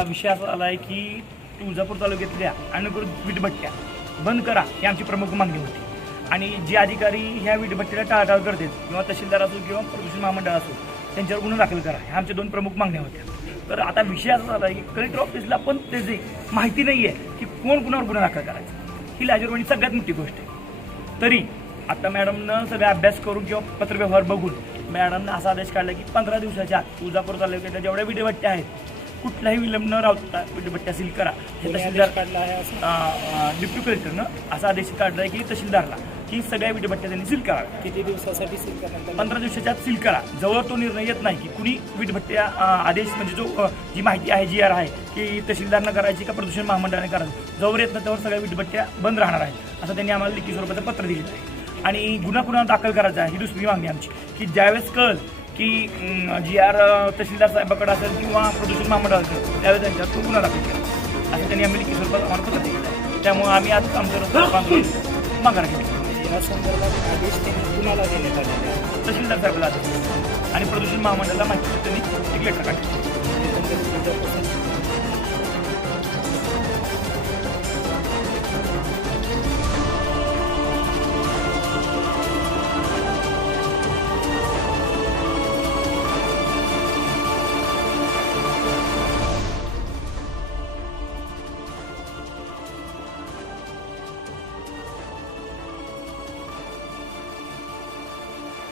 आता विषय असा आला आहे की तुळजापूर तालुक्यातल्या अनधिकृत वीटभट्ट्या बंद करा ही आमची प्रमुख मागणी होती. आणि जे अधिकारी ह्या वीटभट्टीला टाळाटाळ करतात किंवा तहसीलदार असो किंवा प्रदूषण महामंडळ असो त्यांच्यावर गुन्हा दाखल करा ह्या आमच्या 2 प्रमुख मागण्या होत्या. तर आता विषय असा झाला की कलेक्टर ऑफिसला पण त्याची माहिती नाही आहे की कोण कुणावर गुन्हा दाखल करायचा. ही लाजीरवाणी सगळ्यात मोठी गोष्ट आहे. तरी आता मॅडमनं सगळा अभ्यास करून किंवा पत्रव्यवहार बघून मॅडमनं असा आदेश काढला की 15 दिवसाच्या आत तुळजापूर तालुक्यातल्या जेवढ्या वीटभट्ट्या आहेत कुठलाही विलंब न राहता वीटभट्ट्या सील करा. हे तहसीलदार काढला आहे डिप्टी कलेक्टरनं असा आदेश काढला आहे की तहसीलदारला की सगळ्या वीटभट्ट्या त्यांनी सील करा. किती दिवसासाठी सील करण्यात 15 दिवसाच्या आत सील करा. जवळ तो निर्णय येत नाही की कुणी वीटभट्ट्या आदेश म्हणजे जो जी माहिती आहे GR आहे की तहसीलदारनं करायची का प्रदूषण महामंडळाने करायची जवळ येत नाही त्यावर सगळ्या वीटभट्ट्या बंद राहणार आहेत असं त्यांनी आम्हाला लिखित स्वरूपाचं पत्र दिलेलं आहे. आणि गुन्हा कुणाला दाखल करायचा आहे ही दुसरी मागणी आमची की ज्यावेळेस कळल की GR तहसीलदार साहेबाकडे असेल किंवा प्रदूषण महामंडळ असेल त्यावेळेस त्यांच्यावर तो गुन्हा दाखल केला असं त्यांनी आम्ही लिखित स्वरूपात आम्हाला पत्र दिलेलं आहे. त्यामुळे आम्ही आज आमचं माघार घेतली. या संदर्भात आदेश त्यांनी कुणाला देण्यात आले तहसीलदार साहेबाला आदेश आणि प्रदूषण महामंडळाला माहिती त्यांनी एक लेटर काढली.